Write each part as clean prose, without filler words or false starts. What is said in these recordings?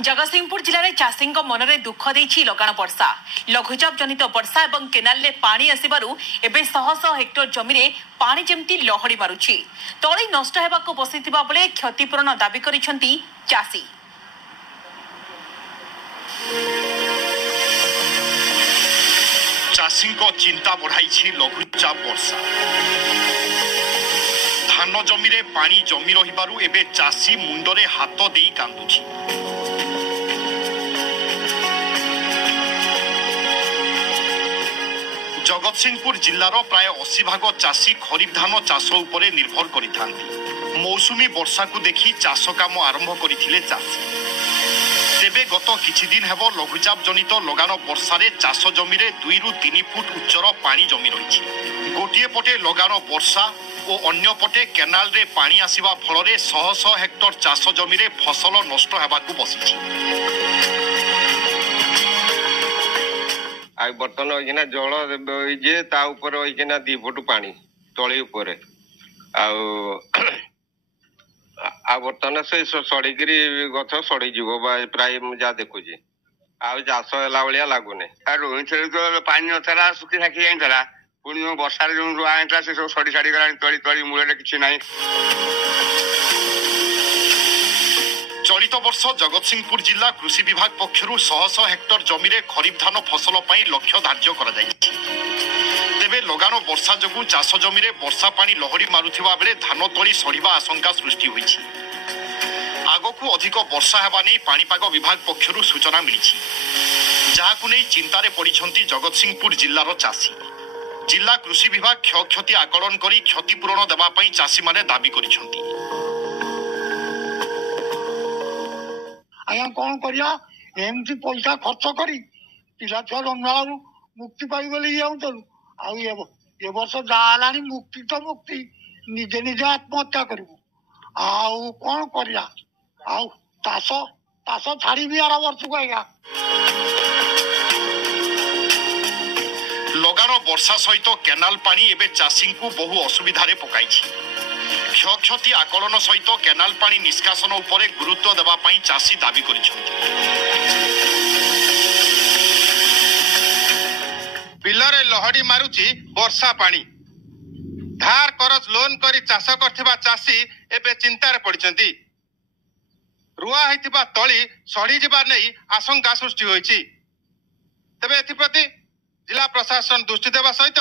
जगतसिंहपुर जिले में चाषी मनरे दुख देछि लगाण वर्षा लघुचाप जनित वर्षा और केनाल में पानी आसबारु एबे शह शह हेक्टर जमी में पानी जेमती लहड़ी मारुछि। तଳି नष्ट हेबाकु बसिथिबा बेले क्षतिपूरण दाबी करिसेंती चाषी। चाषी चिंता बढ़ाई लघुचाप वर्षा धान जमी रे पानी जमी रहिबारु एबे चाषी मुंडरे हाथ देई कांदुछि। जगतसिंहपुर जिल्लार प्राय 80 भाग चाषी खरीफ धान चाष उपरे निर्भर करिथांती। मौसुमी वर्षा को देखि चाष काम आरंभ करिथिले चाषी। तेबे गत किछि दिन हेबो लघुचाप जनित लगान वर्षारे चाष जमी रे 2 रु 3 फुट उच्चर पानी जमी रहिछि। गोटिए पटे लगान वर्षा और अन्य पटे केनाल रे पानी आसीबा फलरे शह शह हेक्टर चाष जमी रे फसल नष्ट हेबाकु बसिछि। आ बर्तन होइना जल जे ता ऊपर होइना 2 फुट पानी तळी ऊपर आ बर्तन से सड़ीकरी गछ सड़ी जीव प्राय जा देखुची आ चाष होला भलिया लागुने। रोहित तो पानी नथला सुखी थाकी जाइथला पुणी वर्षा जो रुआ आइथला से सब सड़ी सड़ी गलानी तळी तळी मूले किछि नाही। चलित वर्ष जगतसिंहपुर जिला कृषि विभाग पक्षरु शह शह हेक्टर जमी रे खरीफ धान फसल पई लक्ष्य धार्य करा जायछि। तेबे लगान वर्षा जगु चाष जमी रे वर्षा पानी लहड़ी मारुथिबा बेले धान तळी सड़िबा आशंका सृष्टि होइछि। आगकु अधिक वर्षा हेबा नै पाणीपाग विभाग पक्षरु सूचना मिलिछि, जाहाकु नै चिंतारे पड़िछंती जगतसिंहपुर जिल्लार चाषी। जिला कृषि विभाग क्षयक्षति आकलन करी क्षतिपूरण देबा पई चाषी माने दाबी करिछंती। आया कौन करिया एमती पैसा खर्च करी पिला छुआ रंगा मुक्ति पाइबले जाऊँ ए वर्ष जहाँ मुक्ति तो मुक्ति निजे निजे आत्महत्या कर कौन करिया तास छाड़ी भी आर वर्ष को आया। लगान वर्षा सहित केनाल पानी एबे चाषी को बहु असुविधारे पकाइछि। क्षयक्षति आकलन सहित केनाल पानी निष्कासन उपरे गुरुत्व देबा पई चाषी दाबी करिछथि। बिलरे लहड़ी मारुची वर्षा पानी धार करज लोन करी चाष करथिबा चाषी एबे चिंतार पड़िछंती। रुआ हेतिबा तळी सड़ी जिबा नै आशंका सृष्टि होईछि। तबे एथिप्रति जिला प्रशासन दृष्टि देबा सहित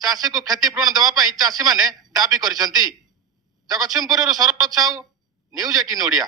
चाषी को क्षतिपूरण देबा पई चाषी माने दाबी करिछंती। जगतसिंहपुर शरद साहू, न्यूज 18 ओडिया।